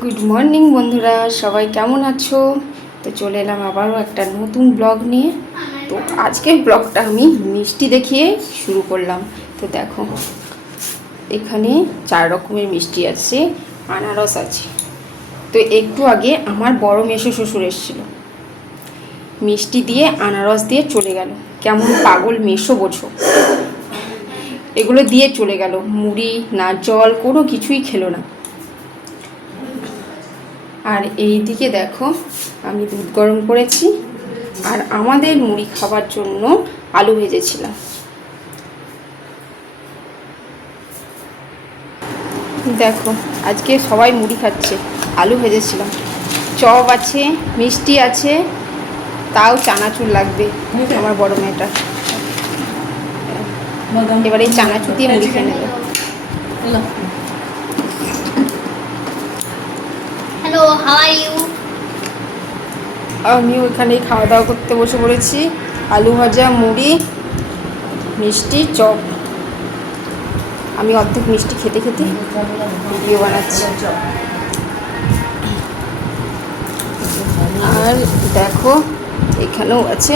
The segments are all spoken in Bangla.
গুড মর্নিং বন্ধুরা, সবাই কেমন আছো? তো চলে এলাম আবারও একটা নতুন ব্লগ নিয়ে। তো আজকের ব্লগটা আমি মিষ্টি দেখিয়ে শুরু করলাম। তো দেখো, এখানে 4 রকমের মিষ্টি আছে, আনারস আছে। তো একটু আগে আমার বড় মেসো শ্বশুর এসেছিল, মিষ্টি দিয়ে আনারস দিয়ে চলে গেল। কেমন পাগল মেসো বোঝো, এগুলো দিয়ে চলে গেল। মুড়ি না জল কোনো কিছুই খেলো না। আর এই দিকে দেখো, আমি দুধ গরম করেছি আর আমাদের মুড়ি খাবার জন্য আলু ভেজেছিলাম। দেখো, আজকে সবাই মুড়ি খাচ্ছে, আলু ভেজেছিলাম। চপ আছে, মিষ্টি আছে, তাও চানাচুর লাগবে আমার বড় মেয়েটা। এবার এই চানাচুর দিয়ে মুড়ি খেয়ে নেবে। Hello, how are you? আমি ওইখানেই খাওয়া দাওয়া করতে বসে পড়েছি। আলু ভাজা, মুড়ি, মিষ্টি, চপ। আমি অর্ধেক মিষ্টি খেতে খেতে ভিডিও বানাচ্ছি। আর দেখো, এখানেও আছে।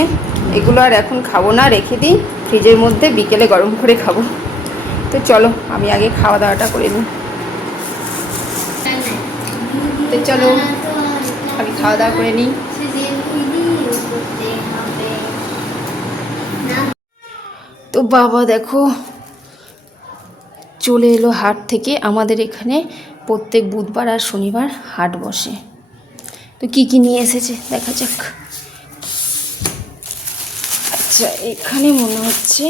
এগুলো আর এখন খাবো না, রেখে দিই ফ্রিজের মধ্যে, বিকেলে গরম করে খাবো। তো চলো, আমি আগে খাওয়া দাওয়াটা করে নিই। তো চলো, আমি খাওয়া দাওয়া করে নিই। তো বাবা দেখো, চলে এলো হাট থেকে। আমাদের এখানে প্রত্যেক বুধবার আর শনিবার হাট বসে। তো কি কি নিয়ে এসেছে দেখা যাক। আচ্ছা, এখানে মনে হচ্ছে,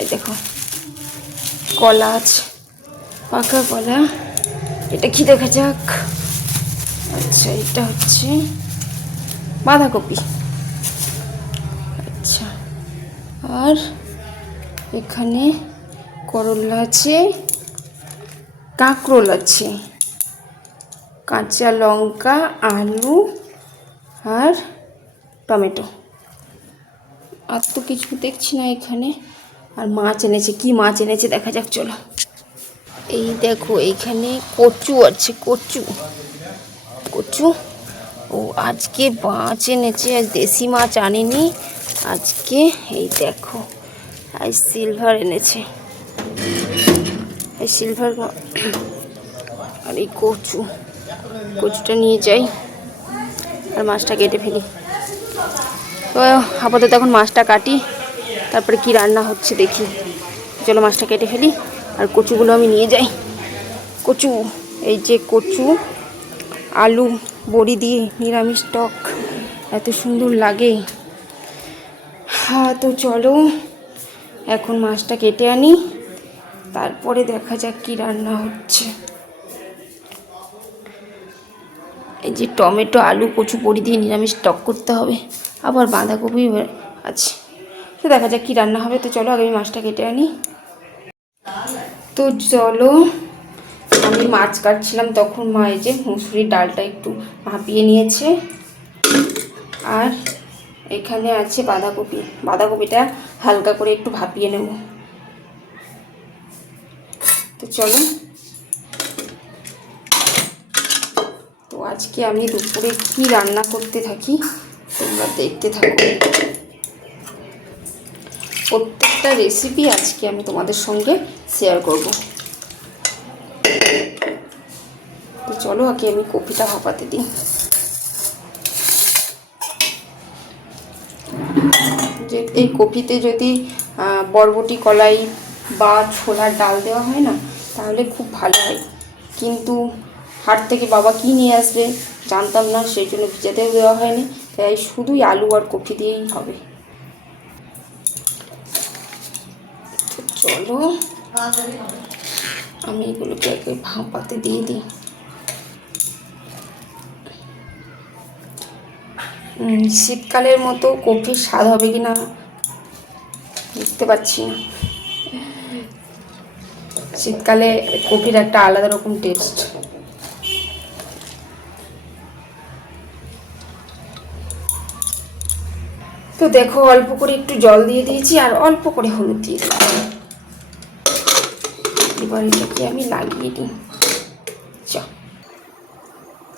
এই দেখো, কলা আছে, পাকা কলা। এটা কি দেখা যাক। আচ্ছা, এটা হচ্ছে বাঁধাকপি। আচ্ছা, আর এখানে করলা আছে, কাঁকরোল আছে, কাঁচা লঙ্কা, আলু আর টমেটো। আর তো কিছু দেখছি না এখানে। আর মাছ এনেছে, কি মাছ এনেছে দেখা যাক, চলো। এই দেখো, এইখানে কচু আছে, কচু কচু। ও আজকে মাছ এনেছে, আজ দেশি মাছ আনেনি আজকে। এই দেখো, আজ সিলভার এনেছে, এই সিলভার। আর এই কচুটা নিয়ে যাই আর মাছটা কেটে ফেলি। তো আপাতত এখন মাছটা কাটি, তারপরে কি রান্না হচ্ছে দেখি। চলো মাছটা কেটে ফেলি আর কচুগুলো আমি নিয়ে যাই। কচু, এই যে কচু, আলু বড়ি দিয়ে নিরামিষ টক, এত সুন্দর লাগে। হ্যাঁ, তো চলো এখন মাছটা কেটে আনি, তারপরে দেখা যাক কি রান্না হচ্ছে। এই যে টমেটো, আলু, কচু বড়ি দিয়ে নিরামিষ টক করতে হবে, আবার বাঁধাকপি আছে। তো দেখা যাক কি রান্না হবে। তো চলো আগে আমি মাছটা কেটে আনি। তো চলো, আমি মাছ কাটছিলাম তখন মা এই যে মুসুরির ডালটা একটু ভাপিয়ে নিয়েছে। আর এখানে আছে বাঁধাকপিটা হালকা করে একটু ভাপিয়ে নেব। তো চলো, তো আজকে আমি দুপুরে কি রান্না করতে থাকি তোমরা দেখতে থাকো। প্রত্যেকটা রেসিপি আজকে আমি তোমাদের সঙ্গে শেয়ার করব। তো চলো আগে আমি কপিটা ভাপাতে দিই। যে এই কপিতে যদি বরবটি, কলাই বা ছোলার ডাল দেওয়া হয় না, তাহলে খুব ভালো হয়। কিন্তু হাট থেকে বাবা কি নিয়ে আসবে জানতাম না, সেই জন্য ভিজাতেও দেওয়া হয়নি। তাই শুধুই আলু আর কপি দিয়েই হবে। চলো আমি এগুলোকে আগে ভাপাতে দিয়ে দিই। শীতকালের মতো কপির স্বাদ হবে কি না বুঝতে পারছি না। শীতকালে কপির একটা আলাদা রকম টেস্ট। তো দেখো, অল্প করে একটু জল দিয়ে দিয়েছি আর অল্প করে হলুদ দিয়ে দিয়েছি। এবার এটাকে আমি লাগিয়ে দিই।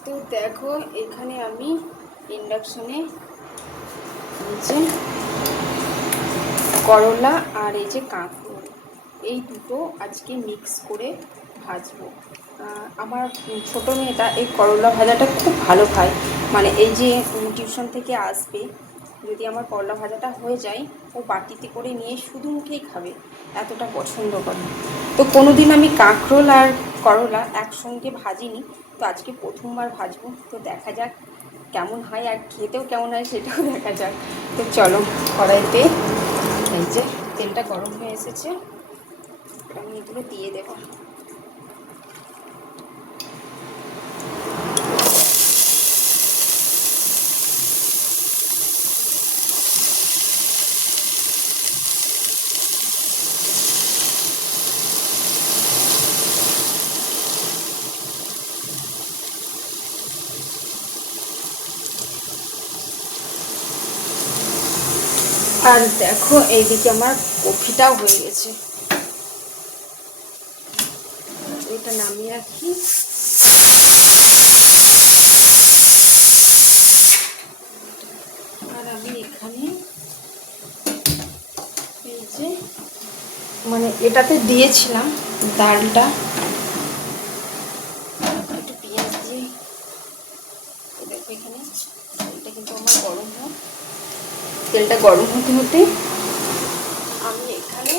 তো দেখো এখানে আমি ইন্ডাকশানে নিচে করলা আর এই যে কাঁকরোল এই দুটো আজকে মিক্স করে ভাজবো। আমার ছোটো মেয়েটা এই করলা ভাজাটা খুব ভালো খায়, মানে এই যে টিউশন থেকে আসবে, যদি আমার করলা ভাজাটা হয়ে যায় ও বাটিতে করে নিয়ে শুধু মুখেই খাবে, এতটা পছন্দ করে। তো কোনো দিন আমি কাঁকরোল আর করলা একসঙ্গে ভাজিনি, তো আজকে প্রথমবার ভাজবো। তো দেখা যাক কেমন হয় আর খেতেও কেমন হয় সেটাও দেখা যাক। তো চলো কড়াইতে এই যে তেলটা গরম হয়ে এসেছে, আমি এগুলো দিয়ে দেবো। আর দেখো এইদিকে আমার কফিটাও হয়ে গেছে, এটা নামিয়ে রাখি। আর আমি এখানে এই যে মানে এটাতে দিয়েছিলাম ডালটা, একটু পেঁয়াজ দিয়ে দেখো এখানে তেলটা কিন্তু আমার গরম হোক, তেলটা গরম হতে হতে আমি এখানে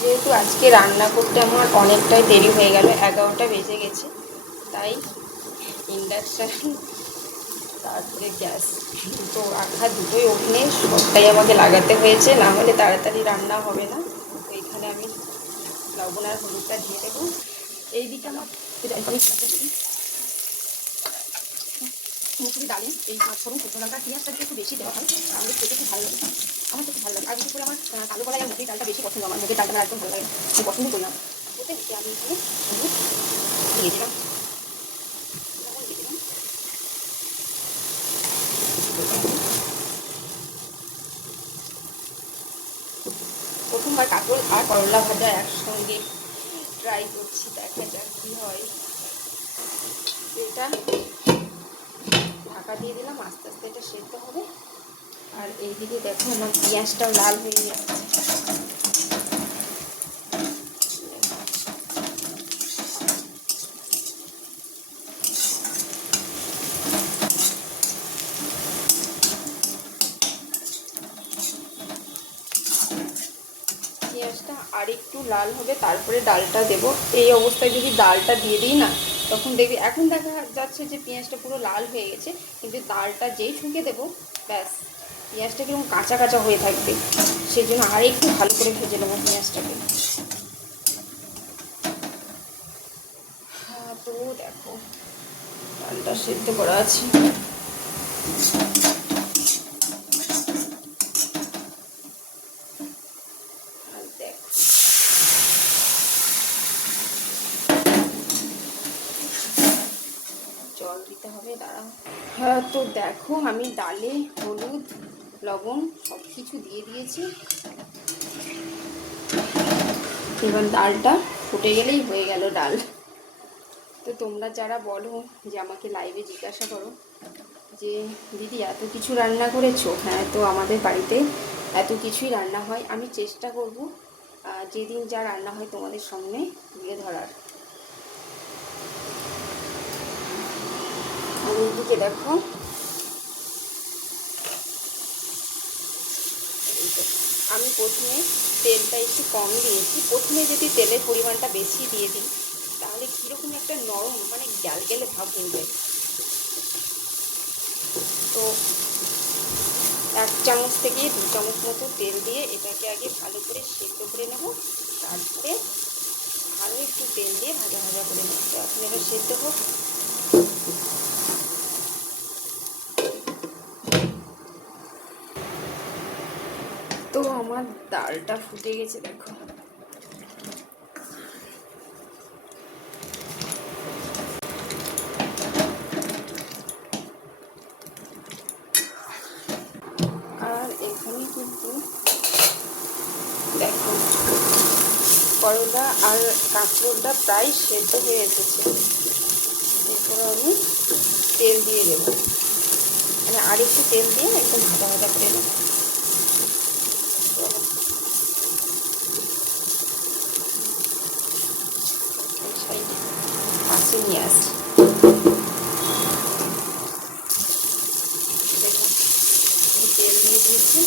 যেহেতু আজকে রান্না করতে আমার অনেকটাই দেরি হয়ে গেল, 11টা বেজে গেছে, তাই ইন্ডাকশান তারপরে গ্যাস দুটো রাখা, দুটোই ওভেনে সবটাই আমাকে লাগাতে হয়েছে, না হলে তাড়াতাড়ি রান্না হবে না। তো এখানে আমি লবণ আর হলুদটা দিয়ে দেবো। এইদিকে আমার মুসুরি ডালে এই পাঁচফোড়ন, শুকনো লঙ্কা, পেঁয়াজটা একটু বেশি দেওয়া হয়, আমাদের খেতে খুব ভালো লাগে, আমার খেতে ভালো লাগে। আর বিশেষ করে আমার কালো কলাই আর মুগের ডালটা বেশি পছন্দ, আমার মুগের ডালটা একদম ভালো লাগে, আমি পছন্দ করলাম। ওতে আমি এখানে হলুদ দিয়ে দিলাম, প্রথমবার কাঁকরোল আর করলা ভাজা একসঙ্গে ট্রাই করছি, দেখা যাক কী হয়। এটা ঢাকা দিয়ে দিলাম, আস্তে আস্তে এটা সেদ্ধ হবে। আর এইদিকে দেখো আমার পেঁয়াজটাও লাল হয়ে যাচ্ছে। পেঁয়াজটা আর একটু লাল হবে, তারপরে ডালটা দেব। এই অবস্থায় যদি ডালটা দিয়ে দিই না, তখন দেখবি এখন দেখা যাচ্ছে যে পেঁয়াজটা পুরো লাল হয়ে গেছে, কিন্তু ডালটা যেই ঠুকে দেবো ব্যাস পেঁয়াজটা কিরকম কাঁচা কাঁচা হয়ে থাকবে, সেই জন্য আর একটু ভালো করে ভেজে নেবো পেঁয়াজটাকে। হ্যাঁ, তো দেখো ডালটা সেদ্ধ করা আছে। জল দিতে হবে, দাঁড়াও। হ্যাঁ, তো দেখো আমি ডালে হলুদ লবণ সব কিছু দিয়ে দিয়েছি, এবার ডালটা ফুটে গেলেই হয়ে গেল ডাল। তো তোমরা যারা বলো যে আমাকে লাইভে জিজ্ঞাসা করো যে দিদি এত কিছু রান্না করেছো, হ্যাঁ, তো আমাদের বাড়িতে এত কিছুই রান্না হয়, আমি চেষ্টা করব যেদিন যা রান্না হয় তোমাদের সামনে তুলে ধরার। আর এইদিকে দেখো আমি প্রথমে তেলটা একটু কম দিয়েছি, প্রথমে যদি তেলের পরিমাণটা বেশি দিয়ে দিই তাহলে কীরকম একটা নরম মানে গ্যালগ্যালে ভাব হয়ে যায়। তো 1 চামচ থেকে 2 চামচ মতো তেল দিয়ে এটাকে আগে ভালো করে সেদ্ধ করে নেব, তারপরে আরও একটু তেল দিয়ে ভাজা ভাজা করে নেব। তো এখন এটা সেদ্ধ হোক। তো আমার ডালটা ফুটে গেছে দেখো। আর এখানে কিন্তু দেখো করলা আর কাঁকরোলটা প্রায় সেদ্ধ হয়ে এসেছে। এরপর আমি তেল দিয়ে দেবো, মানে আর একটু তেল দিয়ে একদম ভাজা ভাজা করে নেব। পাশে নিয়ে আসছি, দেখুন তেল দিয়ে দিয়েছি।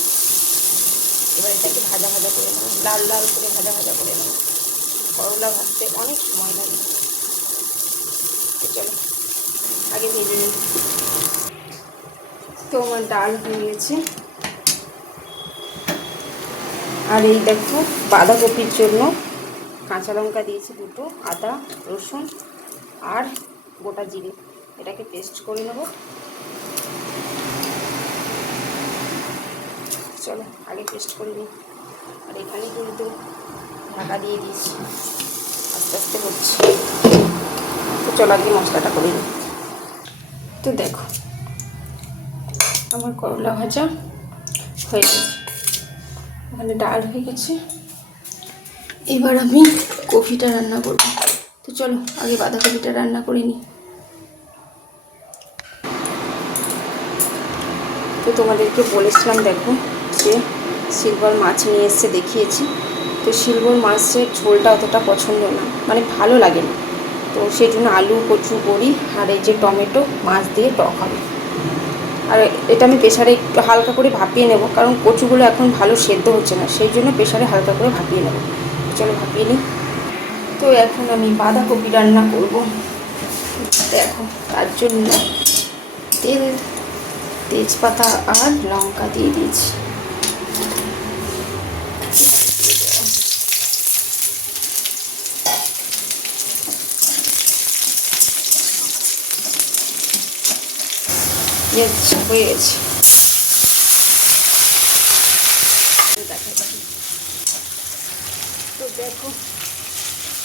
এবার এটাকে ভাজা ভাজা করে নেবো, লাল লাল করে ভাজা ভাজা করে নেবো। করলা ভাজতে অনেক সময় লাগে। চলো আগে ভেজে নিই। তো আমার ডাল হয়ে গেছে। আর এই দেখো বাঁধাকপির জন্য কাঁচা লঙ্কা দিয়েছি দুটো, আদা রসুন আর গোটা জিরে, এটাকে পেস্ট করে নেব। চলো আগে পেস্ট করে নিই। আর এখানে কিন্তু ঢাকা দিয়ে দিয়েছি, আস্তে আস্তে হচ্ছে। তো চলো আগে মশলাটা করে নিই। তো দেখো আমার করলা ভাজা হয়ে গেছে, ওখানে ডাল হয়ে গেছে। এবার আমি কপিটা রান্না করব। তো চলো আগে বাঁধাকপিটা রান্না করে নিই। তো তোমাদেরকে বলেছিলাম দেখো যে সিলভার মাছ নিয়ে এসে দেখিয়েছি। তো সিলভার মাছের ঝোলটা অতটা পছন্দ না, মানে ভালো লাগে না। তো সেই জন্য আলু কচু বড়ি আর এই যে টমেটো মাছ দিয়ে টক হবে। আর এটা আমি প্রেশারে একটু হালকা করে ভাপিয়ে নেব, কারণ কচুগুলো এখন ভালো সেদ্ধ হচ্ছে না, সেই জন্য প্রেশারে হালকা করে ভাপিয়ে নেব। চলো ভাপিয়ে নিই। তো এখন আমি বাঁধাকপি রান্না করব। দেখো তার জন্য তেল তেজপাতা আর লঙ্কা দিয়ে দিয়েছি। হয়ে গেছে। তো দেখো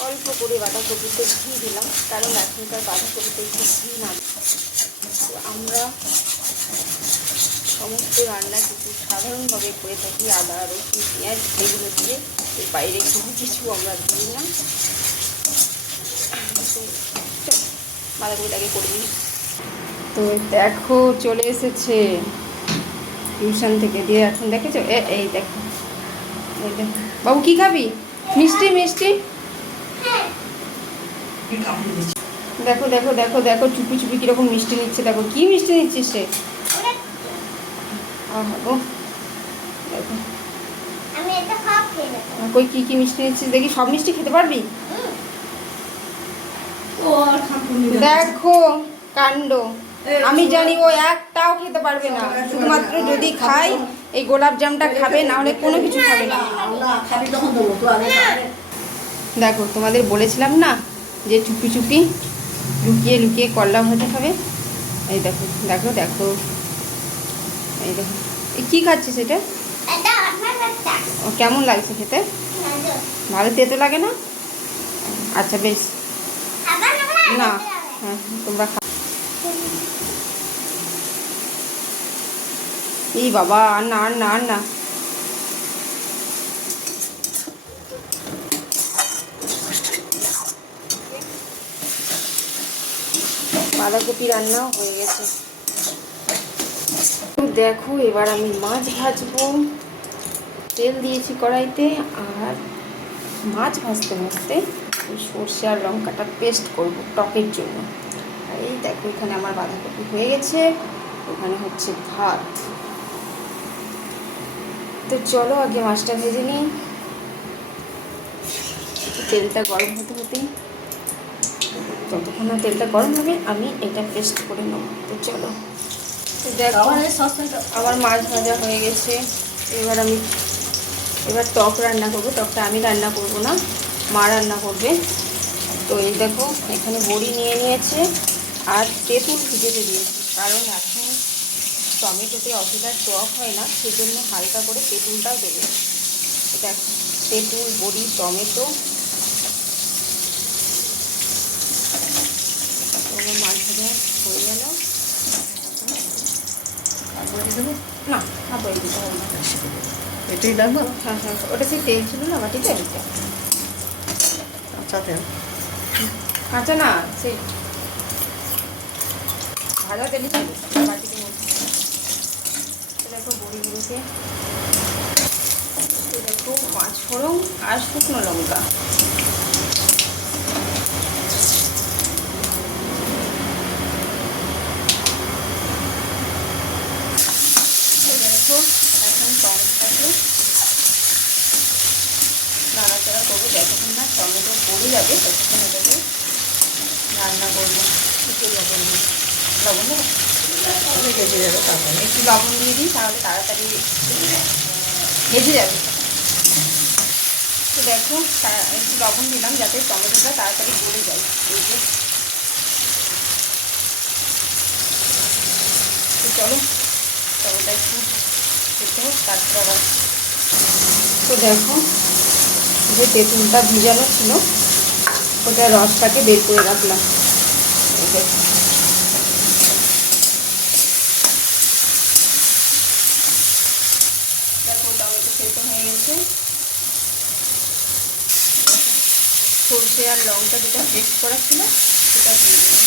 অল্প করে বাঁধাকপিতে ঘি দিলাম, কারণ এখনকার বাঁধাকপিতে একটু ঘি না। তো আমরা সমস্ত রান্না কিছু সাধারণভাবে করে থাকি, আদা রসুন পেঁয়াজ এগুলো দিয়ে, এর বাইরে কোনো কিছু আমরা দিই না। তো বাঁধাকপিটাকে করে নিই। তো দেখো চলে এসেছে টিউশন থেকে, দিয়ে এখন দেখেছো এই দেখো, এই দেখো বাবু কি খাবি? মিষ্টি মিষ্টি দেখো দেখো দেখো দেখো চুপি চুপি কিরকম মিষ্টি নিচ্ছে, দেখো কি মিষ্টি নিচ্ছিস সে। দেখো কই কি কি মিষ্টি নিচ্ছিস দেখি, সব মিষ্টি খেতে পারবি? দেখো কাণ্ড, আমি জানি ও একটাও খেতে পারবে না, শুধুমাত্র যদি খাই এই গোলাপ জামটা খাবে, না হলে কোনো কিছু খাবে না। দেখো তোমাদের বলেছিলাম না যে চুপি চুপি লুকিয়ে লুকিয়ে করলা ভাজা খাবে। এই দেখো দেখো দেখো, এই দেখো কী খাচ্ছিস এটা? ও কেমন লাগছে খেতে? ভালো তেতো লাগে না? আচ্ছা বেশ, না হ্যাঁ তোমরা খা। এই বাবা আর না আর না আর না। বাঁধাকপি রান্নাও হয়ে গেছে। তো দেখো এবার আমি মাছ ভাজবো, তেল দিয়েছি কড়াইতে। আর মাছ ভাজতে ভাজতে সর্ষে আর লঙ্কাটা পেস্ট করব টকের জন্য। আর এই দেখো এখানে আমার বাঁধাকপি হয়ে গেছে, ওখানে হচ্ছে ভাত। তো চলো আগে মাছটা ভেজে নিই, তেলটা গরম হতে হতেই, যতক্ষণ না তেলটা গরম হবে আমি এটা পেস্ট করে নেব। তো চলো, তো দেখো আমার মাছ ভাজা হয়ে গেছে। এবার টক রান্না করবো। টকটা আমি রান্না করব না, মা রান্না করবে। তো এই দেখো এখানে বড়ি নিয়ে নিয়েছে আর তেঁতুল ভিজেতে দিয়েছি, কারণ এখন টমেটোতে অতটা টক হয় না, সেজন্য হালকা করে তেঁতুলটাও দেবে। এটা তেঁতুল বড়ি টমেটো। আমার মাছ ভাজা হয়ে গেল, না তারপরে দিতে হবে না, এটাই লাগবে। হ্যাঁ হ্যাঁ ওটা সেই তেল ছিল না বাটিতে। কাঁচা না, সেই ভাজা তেলে ছিল বাটিতে মধ্যে। দেখো বড়িগুলোকে, দেখো পাঁচফোড়ন আর শুকনো লঙ্কা, দেখো এখন টমেটোটাকে নাড়াচাড়া করবো। যতক্ষণ না টমেটো পড়ে যাবে ততক্ষণ এটাকে রান্না করবো। লবণ ভেজে যাবে, তখন একটু লবণ দিয়ে দিই, তাহলে তাড়াতাড়ি ভেজে যাবে। তো দেখো একটু লবণ দিলাম যাতে টমেটোটা তাড়াতাড়ি গলে যায়। এই যে, তো চলো টমেটোটা একটু খেতে হোক, তারপর আবার। তো দেখো যে তেঁতুলটা ভিজানো ছিল ওটা রসটাকে বের করে রাখলাম। দেখো টমেটো সেদ্ধ হয়ে গেছে। সরষে আর লঙ্কা যেটা পেস্ট করা ছিল সেটা দিয়ে দিলাম।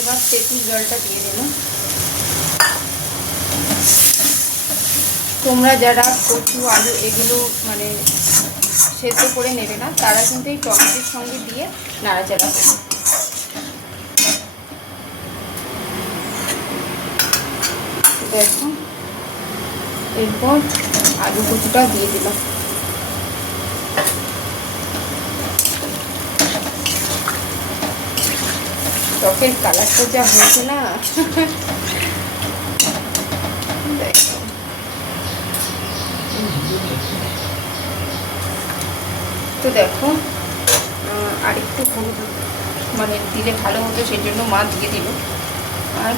এবার তেঁতুল জলটা দিয়ে দিলাম। তোমরা যারা কচু আলু এগুলো মানে সেদ্ধ করে নেবে না, তারা কিন্তু এই টমেটোর সঙ্গে দিয়ে নাড়াচাড়া করবে। দেখো এরপর আলু কচুটা দিয়ে দিলাম। টকের কালারটা যা হয়েছে না, তো দেখো আর একটু হলুদ মানে দিলে ভালো হতো, সেই জন্য মা দিয়ে দিল। আর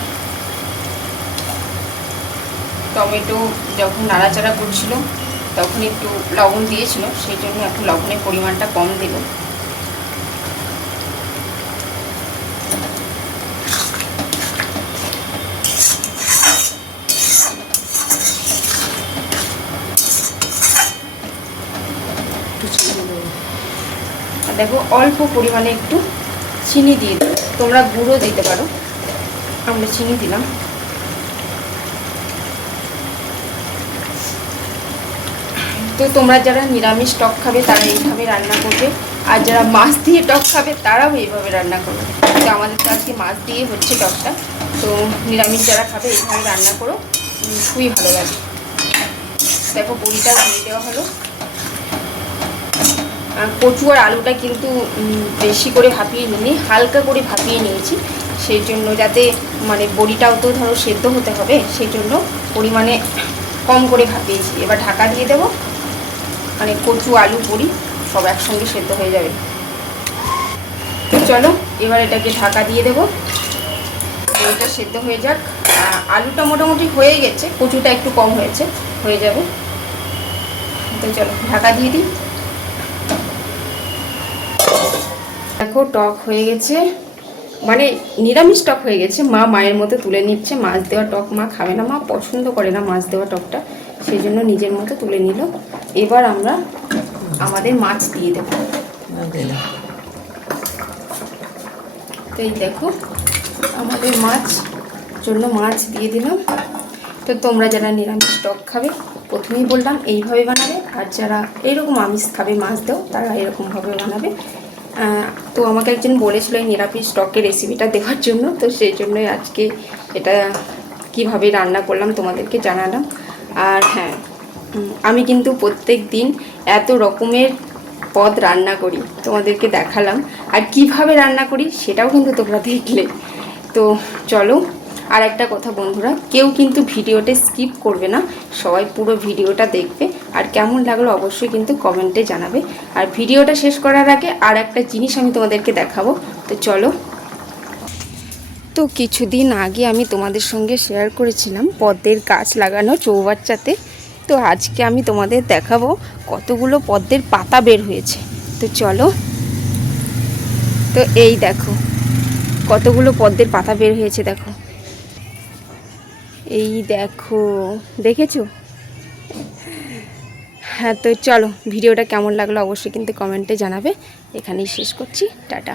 টমেটো যখন নাড়াচাড়া করছিল তখন একটু লবণ দিয়েছিল, সেই জন্য এখন লবণের পরিমাণটা কম দিল। দেখো অল্প পরিমাণে একটু চিনি দিয়ে দিই, তোমরা গুঁড়ো দিতে পারো, আমরা চিনি দিলাম। তো তোমরা যারা নিরামিষ টক খাবে তারা এইভাবে রান্না করবে, আর যারা মাছ দিয়ে টক খাবে তারাও এইভাবে রান্না করবে। তো আমাদের তো আজকে মাছ দিয়ে হচ্ছে টকটা, তো নিরামিষ যারা খাবে এইভাবে রান্না করো, খুবই ভালো লাগে। দেখো বড়িটা দিয়ে দেওয়া হলো। কচু আর আলুটা কিন্তু বেশি করে ভাপিয়ে নিইনি, হালকা করে ভাপিয়ে নিয়েছি, সেই জন্য যাতে মানে বড়িটাও তো ধরো সেদ্ধ হতে হবে, সেই জন্য পরিমাণে কম করে ভাপিয়েছি। এবার ঢাকা দিয়ে দেবো, মানে কচু আলু বড়ি সব একসঙ্গে সেদ্ধ হয়ে যাবে। তো চলো এবার এটাকে ঢাকা দিয়ে দেবো, বড়িটা সেদ্ধ হয়ে যাক। আলুটা মোটামুটি হয়ে গেছে, কচুটা একটু কম হয়েছে, হয়ে যাবে। তো চলো ঢাকা দিয়ে দিই। দেখো টক হয়ে গেছে, মানে নিরামিষ টক হয়ে গেছে। মা মায়ের মতো তুলে নিচ্ছে, মাছ দেওয়া টক মা খাবে না, মা পছন্দ করে না মাছ দেওয়া টকটা, সেই জন্য নিজের মতো তুলে নিল। এবার আমরা আমাদের মাছ দিয়ে দেবো। তো এই দেখো আমাদের জন্য মাছ দিয়ে দিলাম। তো তোমরা যারা নিরামিষ টক খাবে প্রথমেই বললাম এইভাবে বানাবে, আর যারা এরকম আমিষ খাবে মাছ দেও তারা এরকমভাবে বানাবে। তো আমাকে একজন বলেছিল এই নিরামিষ টকের রেসিপিটা দেওয়ার জন্য, তো সেই জন্যই আজকে এটা কিভাবে রান্না করলাম তোমাদেরকে জানালাম। আর হ্যাঁ, আমি কিন্তু প্রত্যেক দিন এত রকমের পদ রান্না করি, তোমাদেরকে দেখালাম, আর কিভাবে রান্না করি সেটাও কিন্তু তোমরা দেখলে। তো চলো, আর একটা কথা বন্ধুরা, কেউ কিন্তু ভিডিওটা স্কিপ করবে না, সবাই পুরো ভিডিওটা দেখবে, আর কেমন লাগলো অবশ্যই কিন্তু কমেন্টে জানাবে। আর ভিডিওটা শেষ করার আগে আর একটা জিনিস আমি তোমাদেরকে দেখাবো, তো চলো। তো কিছুদিন আগে আমি তোমাদের সঙ্গে শেয়ার করেছিলাম পদ্মের গাছ লাগানো চৌবাচ্চাতে, তো আজকে আমি তোমাদের দেখাবো কতগুলো পদ্মের পাতা বের হয়েছে। তো চলো, তো এই দেখো কতগুলো পদ্মের পাতা বের হয়েছে, দেখো এই দেখো, দেখেছো? হ্যাঁ, তো চলো, ভিডিওটা কেমন লাগলো অবশ্যই কিন্তু কমেন্টে জানাবে। এখানেই শেষ করছি, টাটা।